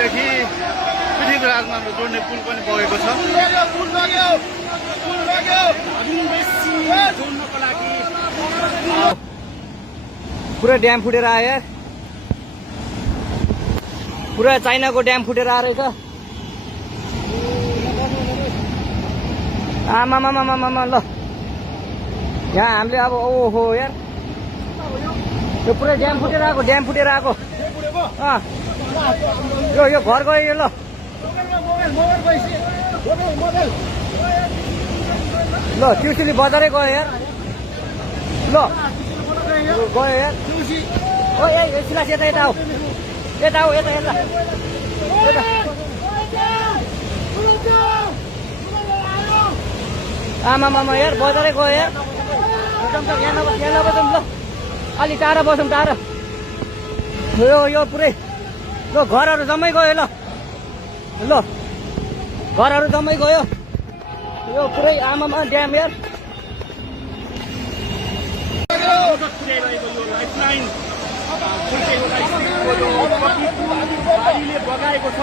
देखि पृथ्वीराजमा जोड्ने पुल पनि बगेको छ। पुरा ड्याम फुटेर आयो यार, पुरा चाइनाको ड्याम फुटेर आएर रहेछ। आमामामामामा ल यहाँ हामीले अब ओहो यार यो पुरै ड्याम फुटेर आएको, ड्याम फुटेर आएको। यो घर गयो यो। ल ल ट्युसुली बजारै गयो यार। ल गयो यार। ओ ए सिलास यता यता आऊ, यता आऊ, यता यता यता। आमामामा यार बजारै गयो यार। यहाँ नबसौँ ल, अलि टाढा बसौँ, टाढा। यो पुरै ल घरहरू जम्मै गयो। ल ल घरहरू जम्मै गयो। यो पुरै आमामा ड्याम यार। बगाएको छ।